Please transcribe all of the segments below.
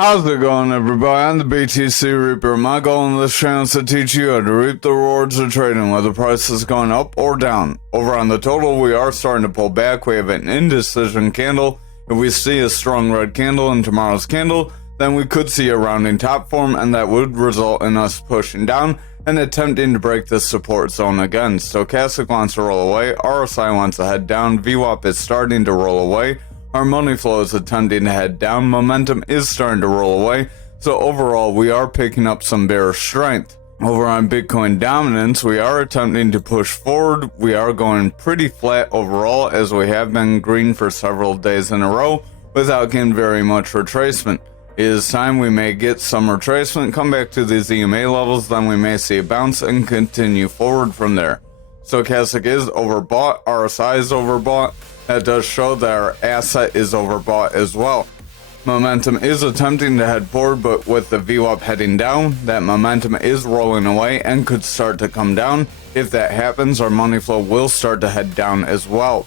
How's it going, everybody? I'm the BTC Reaper. My goal in this channel is to teach you how to reap the rewards of trading, whether price is going up or down. Over on the total, we are starting to pull back. We have an indecision candle. If we see a strong red candle in tomorrow's candle, then we could see a rounding top form, and that would result in us pushing down and attempting to break this support zone again. Stochastic wants to roll away. RSI wants to head down. VWAP is starting to roll away. Our money flow is attempting to head down. Momentum is starting to roll away. So overall, we are picking up some bearish strength. Over on Bitcoin dominance, we are attempting to push forward. We are going pretty flat overall, as we have been green for several days in a row without getting very much retracement. It is time we may get some retracement, come back to these EMA levels, then we may see a bounce and continue forward from there. Stochastic is overbought. RSI is overbought. That does show that our asset is overbought as well. Momentum is attempting to head forward, but with the VWAP heading down, that momentum is rolling away and could start to come down. If that happens, our money flow will start to head down as well.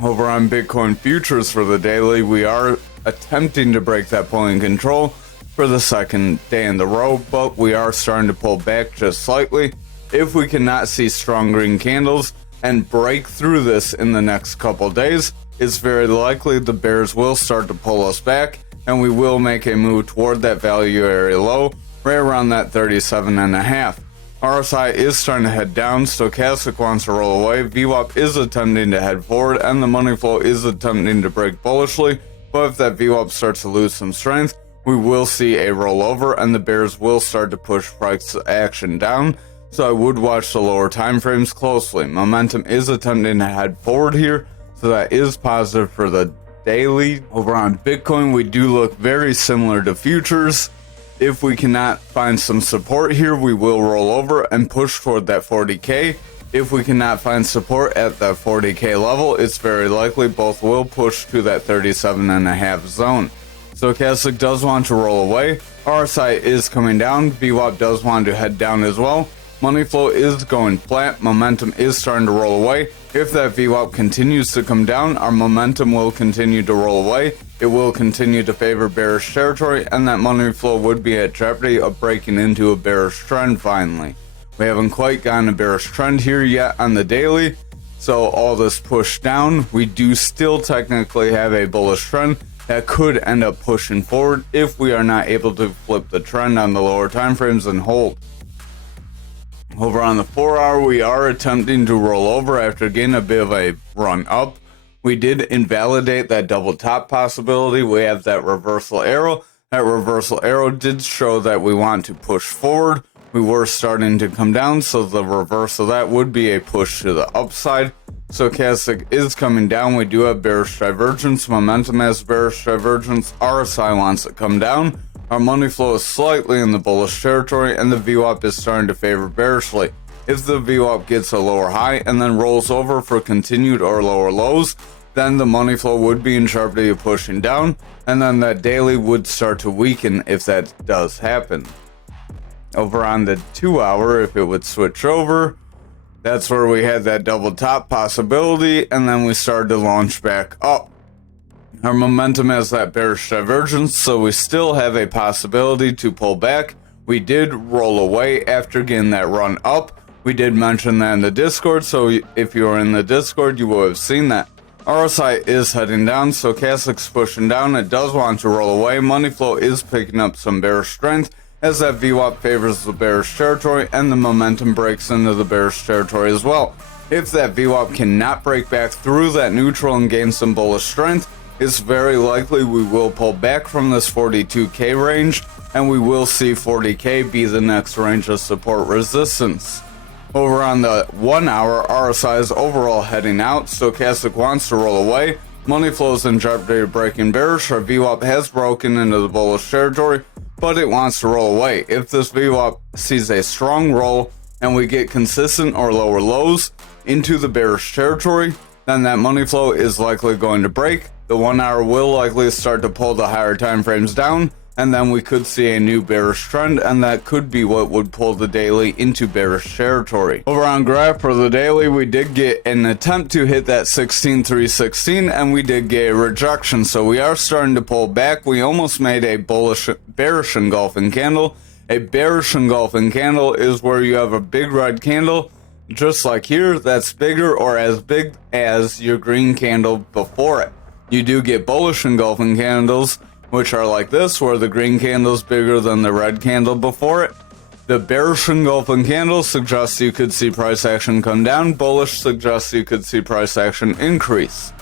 Over on Bitcoin futures for the daily, we are attempting to break that pulling control for the second day in the row, but we are starting to pull back just slightly. If we cannot see strong green candles and break through this in the next couple days, it's very likely the bears will start to pull us back and we will make a move toward that value area low right around that 37.5. RSI is starting to head down. Stochastic wants to roll away. VWAP is attempting to head forward, and the money flow is attempting to break bullishly. But if that VWAP starts to lose some strength, we will see a rollover and the bears will start to push price action down. So I would watch the lower time frames closely. Momentum is attempting to head forward here, so that is positive for the daily. Over on Bitcoin, we do look very similar to futures. If we cannot find some support here, we will roll over and push toward that 40k. If we cannot find support at that 40k level, it's very likely both will push to that 37.5 zone. Stochastic does want to roll away. RSI is coming down. VWAP does want to head down as well. Money flow is going flat. Momentum is starting to roll away. If that VWAP continues to come down, our momentum will continue to roll away. It will continue to favor bearish territory, and that money flow would be at jeopardy of breaking into a bearish trend finally. We haven't quite gotten a bearish trend here yet on the daily, so all this push down, we do still technically have a bullish trend that could end up pushing forward if we are not able to flip the trend on the lower time frames and hold. Over on the 4-hour, we are attempting to roll over after getting a bit of a run up. We did invalidate that double top possibility. We have that reversal arrow. That reversal arrow did show that we want to push forward. We were starting to come down, so the reverse of that would be a push to the upside. Stochastic is coming down. We do have bearish divergence. Momentum has bearish divergence. RSI wants to come down. Our money flow is slightly in the bullish territory, and the VWAP is starting to favor bearishly. If the VWAP gets a lower high and then rolls over for continued or lower lows, then the money flow would be in jeopardy of pushing down, and then that daily would start to weaken if that does happen. Over on the 2-hour, if it would switch over, that's where we had that double top possibility, and then we started to launch back up. Our momentum has that bearish divergence, so we still have a possibility to pull back. We did roll away after getting that run up. We did mention that in the Discord, so if you are in the Discord, you will have seen that. RSI is heading down, Stochastic's pushing down. It does want to roll away. Money flow is picking up some bearish strength as that VWAP favors the bearish territory and the momentum breaks into the bearish territory as well. If that VWAP cannot break back through that neutral and gain some bullish strength, it's very likely we will pull back from this 42k range, and we will see 40k be the next range of support resistance. Over on the 1-hour, RSI is overall heading out. Stochastic wants to roll away. Money flows in jeopardy of breaking bearish. Our VWAP has broken into the bullish territory, but it wants to roll away. If this VWAP sees a strong roll and we get consistent or lower lows into the bearish territory, then that money flow is likely going to break. The 1-hour will likely start to pull the higher time frames down, and then we could see a new bearish trend, and that could be what would pull the daily into bearish territory. Over on graph for the daily, we did get an attempt to hit that 16,316, and we did get a rejection, so we are starting to pull back. We almost made a bearish engulfing candle. A bearish engulfing candle is where you have a big red candle, just like here, that's bigger or as big as your green candle before it. You do get bullish engulfing candles, which are like this, where the green candle is bigger than the red candle before it. The bearish engulfing candle suggests you could see price action come down. Bullish suggests you could see price action increase.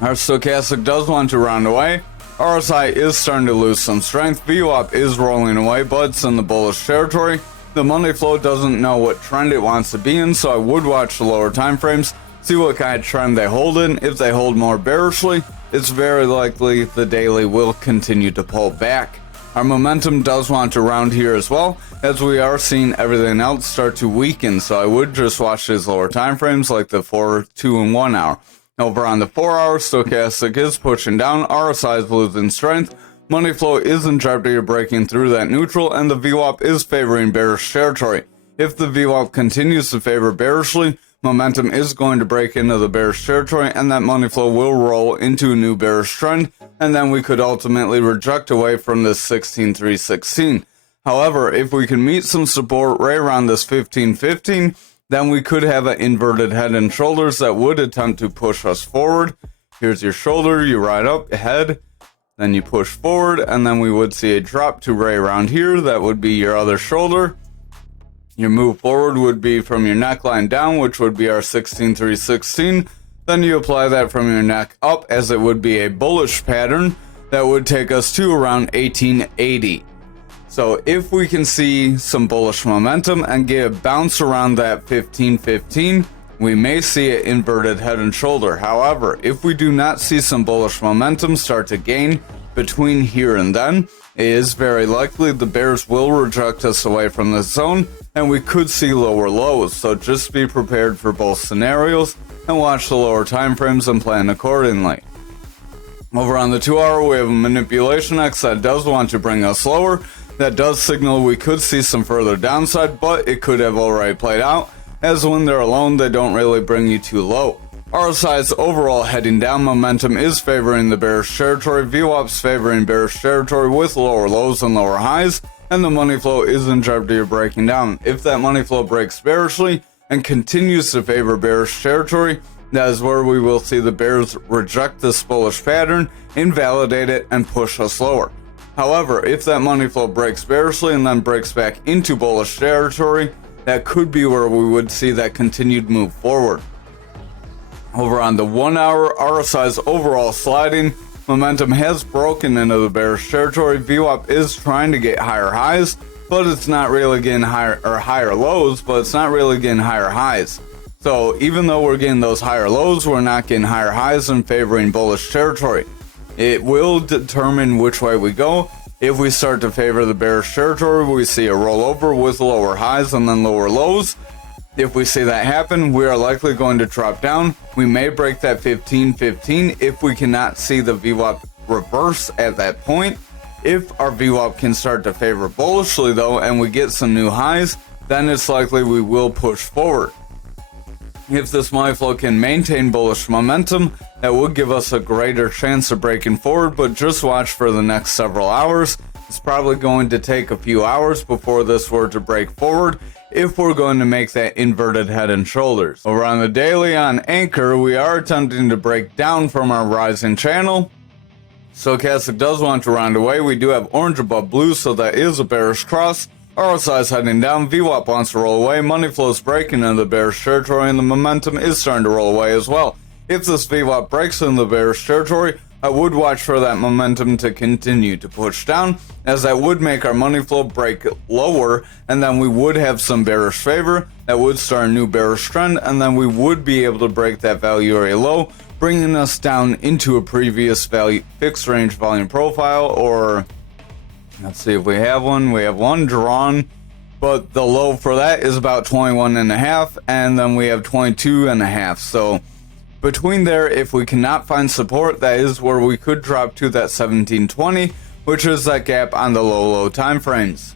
Our stochastic does want to round away. RSI is starting to lose some strength. VWAP is rolling away, but it's in the bullish territory. The money flow doesn't know what trend it wants to be in, so I would watch the lower time frames, see what kind of trend they hold in. If they hold more bearishly, it's very likely the daily will continue to pull back. Our momentum does want to round here as well, as we are seeing everything else start to weaken, so I would just watch these lower time frames like the 4, 2, and 1 hour. Over on the 4 hour, stochastic is pushing down, RSI is losing strength, money flow is in jeopardy of breaking through that neutral, and the VWAP is favoring bearish territory. If the VWAP continues to favor bearishly, momentum is going to break into the bearish territory, and that money flow will roll into a new bearish trend, and then we could ultimately reject away from this 16,316. However, if we can meet some support right around this 1515, then we could have an inverted head and shoulders that would attempt to push us forward. Here's your shoulder, you ride up, head, then you push forward, and then we would see a drop to right around here. That would be your other shoulder. Your move forward would be from your neckline down, which would be our 16,316. Then you apply that from your neck up, as it would be a bullish pattern that would take us to around 1880. So if we can see some bullish momentum and get a bounce around that 1515, we may see an inverted head and shoulder. However, if we do not see some bullish momentum start to gain between here and then, it is very likely the bears will reject us away from this zone, and we could see lower lows. So just be prepared for both scenarios and watch the lower time frames and plan accordingly. Over on the 2 hour, we have a manipulation X that does want to bring us lower. That does signal we could see some further downside, but it could have already played out, as when they're alone, they don't really bring you too low. RSI is overall heading down. Momentum is favoring the bearish territory. VWAP's favoring bearish territory with lower lows and lower highs, and the money flow is in jeopardy of breaking down. If that money flow breaks bearishly and continues to favor bearish territory, that is where we will see the bears reject this bullish pattern, invalidate it, and push us lower. However, if that money flow breaks bearishly and then breaks back into bullish territory, that could be where we would see that continued move forward. Over on the 1 hour, RSI is overall sliding. Momentum has broken into the bearish territory. VWAP is trying to get higher highs, but it's not really getting higher lows, but it's not really getting higher highs. So even though we're getting those higher lows, we're not getting higher highs and favoring bullish territory. It will determine which way we go. If we start to favor the bearish territory, we see a rollover with lower highs and then lower lows. If we see that happen, we are likely going to drop down. We may break that 1515 if we cannot see the VWAP reverse at that point. If our VWAP can start to favor bullishly though, and we get some new highs, then it's likely we will push forward. If this money flow can maintain bullish momentum, that would give us a greater chance of breaking forward, but just watch for the next several hours. It's probably going to take a few hours before this were to break forward if we're going to make that inverted head and shoulders. Over on the daily on Ankr, we are attempting to break down from our rising channel. Stochastic does want to round away. We do have orange above blue, so that is a bearish cross. RSI is heading down. VWAP wants to roll away. Money flow is breaking into the bearish territory, and the momentum is starting to roll away as well. If this VWAP breaks into the bearish territory, I would watch for that momentum to continue to push down, as that would make our money flow break lower, and then we would have some bearish favor. That would start a new bearish trend, and then we would be able to break that value area low, bringing us down into a previous value fixed range volume profile, or let's see if we have one. We have one drawn, but the low for that is about 21.5, and then we have 22.5. So between there, if we cannot find support, that is where we could drop to that 1720. which is that gap on the low time frames.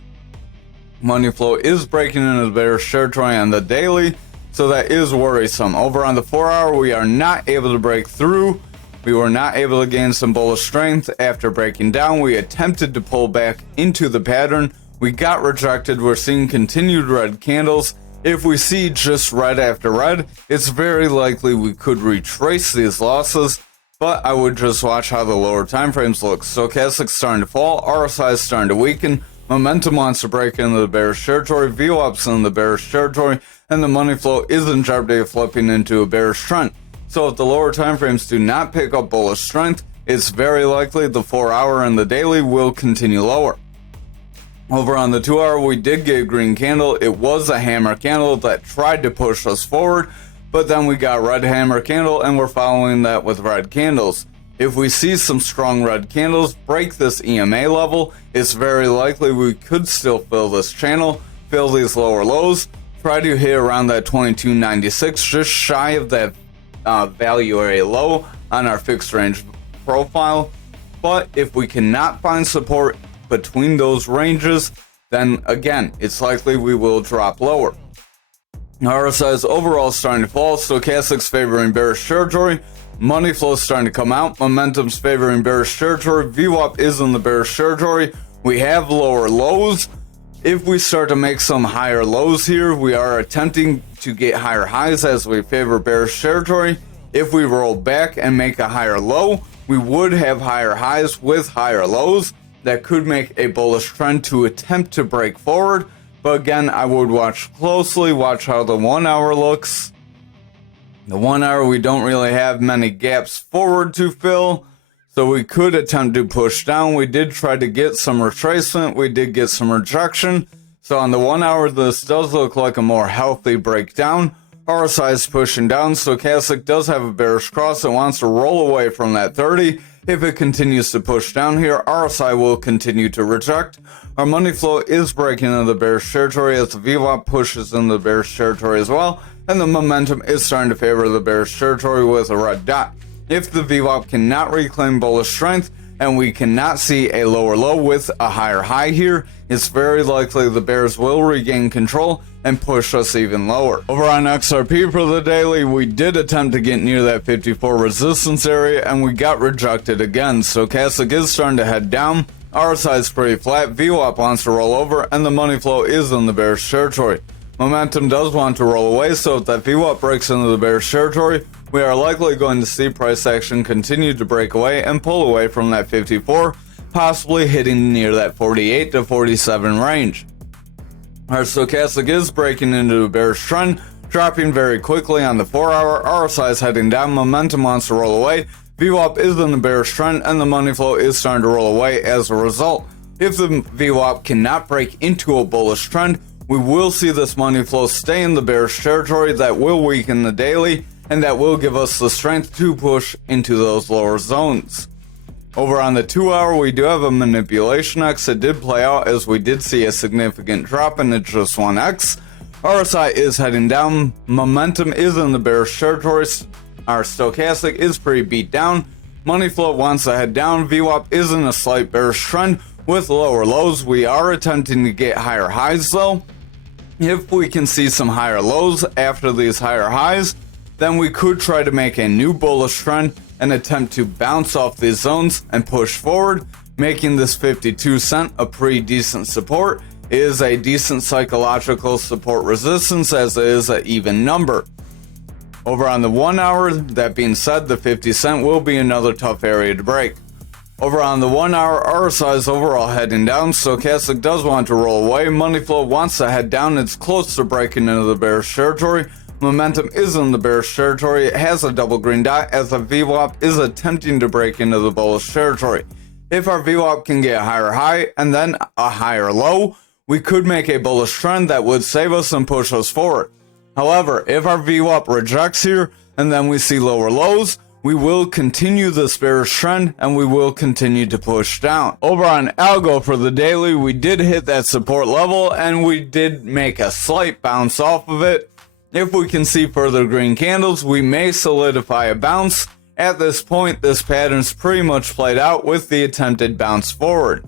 Money flow is breaking into the bearish territory on the daily, so that is worrisome. Over on the 4 hour, we are not able to break through. We were not able to gain some bullish strength. After breaking down, we attempted to pull back into the pattern. We got rejected. We're seeing continued red candles. If we see just red after red, it's very likely we could retrace these losses, but I would just watch how the lower time frames look. Stochastic's starting to fall, RSI is starting to weaken, momentum wants to break into the bearish territory, VWAP's in the bearish territory, and the money flow is in jeopardy of flipping into a bearish trend. So if the lower time frames do not pick up bullish strength, it's very likely the 4 hour and the daily will continue lower. Over on the 2 hour, we did get a green candle. It was a hammer candle that tried to push us forward, but then we got red hammer candle and we're following that with red candles. If we see some strong red candles break this EMA level, it's very likely we could still fill this channel, fill these lower lows, try to hit around that 22.96, just shy of that value area low on our fixed range profile. But if we cannot find support between those ranges, then again, it's likely we will drop lower. RSI is overall starting to fall, stochastics favoring bearish territory, money flow is starting to come out, momentum's favoring bearish territory, VWAP is in the bearish territory, we have lower lows. If we start to make some higher lows here, we are attempting to get higher highs as we favor bearish territory. If we roll back and make a higher low, we would have higher highs with higher lows. That could make a bullish trend to attempt to break forward. But again, I would watch closely, watch how the 1 hour looks. The 1 hour, we don't really have many gaps forward to fill, so we could attempt to push down. We did try to get some retracement, we did get some rejection. So on the 1 hour, this does look like a more healthy breakdown. RSI is pushing down, stochastic does have a bearish cross and wants to roll away from that 30. If it continues to push down here, RSI will continue to reject. Our money flow is breaking into the bearish territory as the VWAP pushes in the bearish territory as well, and the momentum is starting to favor the bearish territory with a red dot. If the VWAP cannot reclaim bullish strength, and we cannot see a lower low with a higher high here, it's very likely the bears will regain control and push us even lower. Over on XRP for the daily, we did attempt to get near that 54 resistance area and we got rejected again. Stochastic is starting to head down, RSI is pretty flat, VWAP wants to roll over, and the money flow is in the bearish territory. Momentum does want to roll away, so if that VWAP breaks into the bearish territory, we are likely going to see price action continue to break away and pull away from that 54, possibly hitting near that 48 to 47 range. Our stochastic is breaking into a bearish trend, dropping very quickly on the 4 hour, RSI is heading down, momentum wants to roll away, VWAP is in the bearish trend, and the money flow is starting to roll away as a result. If the VWAP cannot break into a bullish trend, we will see this money flow stay in the bearish territory. That will weaken the daily, and that will give us the strength to push into those lower zones. Over on the 2 hour, we do have a manipulation X. It did play out as we did see a significant drop in the just 1X. RSI is heading down, momentum is in the bearish territory, our stochastic is pretty beat down, money flow wants to head down, VWAP is in a slight bearish trend with lower lows. We are attempting to get higher highs though. If we can see some higher lows after these higher highs, then we could try to make a new bullish trend and attempt to bounce off these zones and push forward, making this 52 cent a pretty decent support. It is a decent psychological support resistance as it is an even number. Over on the 1 hour, that being said, the 50 cent will be another tough area to break. Over on the 1 hour, RSI is overall heading down, stochastic does want to roll away, money flow wants to head down, it's close to breaking into the bearish territory, momentum is in the bearish territory, it has a double green dot as the VWAP is attempting to break into the bullish territory. If our VWAP can get a higher high and then a higher low, we could make a bullish trend that would save us and push us forward. However, if our VWAP rejects here and then we see lower lows, we will continue this bearish trend and we will continue to push down. Over on ALGO for the daily, we did hit that support level and we did make a slight bounce off of it. If we can see further green candles, we may solidify a bounce At this point, this pattern's pretty much played out with the attempted bounce forward.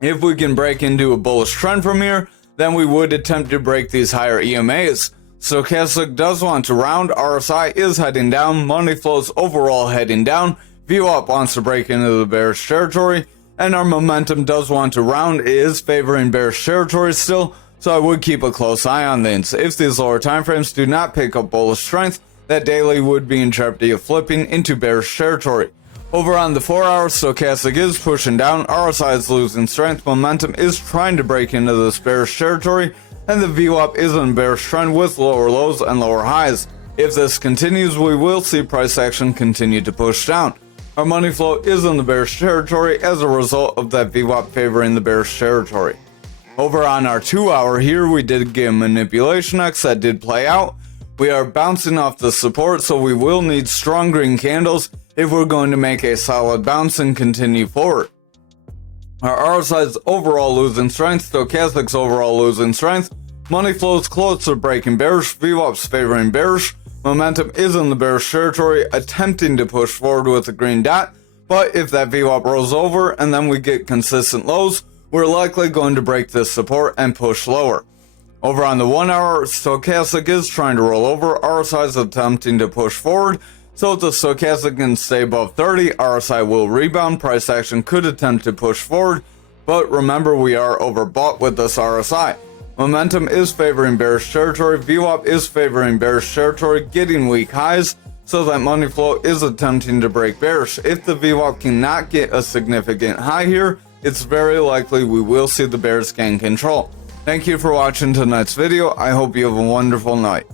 If we can break into a bullish trend from here, then we would attempt to break these higher EMAs. Stochastic does want to round, RSI is heading down, money flows overall heading down, VWAP wants to break into the bearish territory, and our momentum does want to round. It is favoring bearish territory still, so I would keep a close eye on these. If these lower time frames do not pick up bullish strength, that daily would be in jeopardy of flipping into bearish territory. Over on the 4 hour, stochastic is pushing down, RSI is losing strength, momentum is trying to break into this bearish territory, and the VWAP is in a bearish trend with lower lows and lower highs. If this continues, we will see price action continue to push down. Our money flow is in the bearish territory as a result of that VWAP favoring the bearish territory. Over on our 2 hour here, we did get a manipulation X that did play out. We are bouncing off the support, so we will need strong green candles if we're going to make a solid bounce and continue forward. Our RSI is overall losing strength, stochastic's overall losing strength, money flows close to breaking bearish, VWAP's favoring bearish, momentum is in the bearish territory, attempting to push forward with a green dot, but if that VWAP rolls over and then we get consistent lows, we're likely going to break this support and push lower. Over on the 1 hour, stochastic is trying to roll over, RSI is attempting to push forward, so if the stochastic can stay above 30, RSI will rebound, price action could attempt to push forward, but remember we are overbought with this RSI. Momentum is favoring bearish territory, VWAP is favoring bearish territory, getting weak highs, so that money flow is attempting to break bearish. If the VWAP cannot get a significant high here, it's very likely we will see the bears gain control. Thank you for watching tonight's video. I hope you have a wonderful night.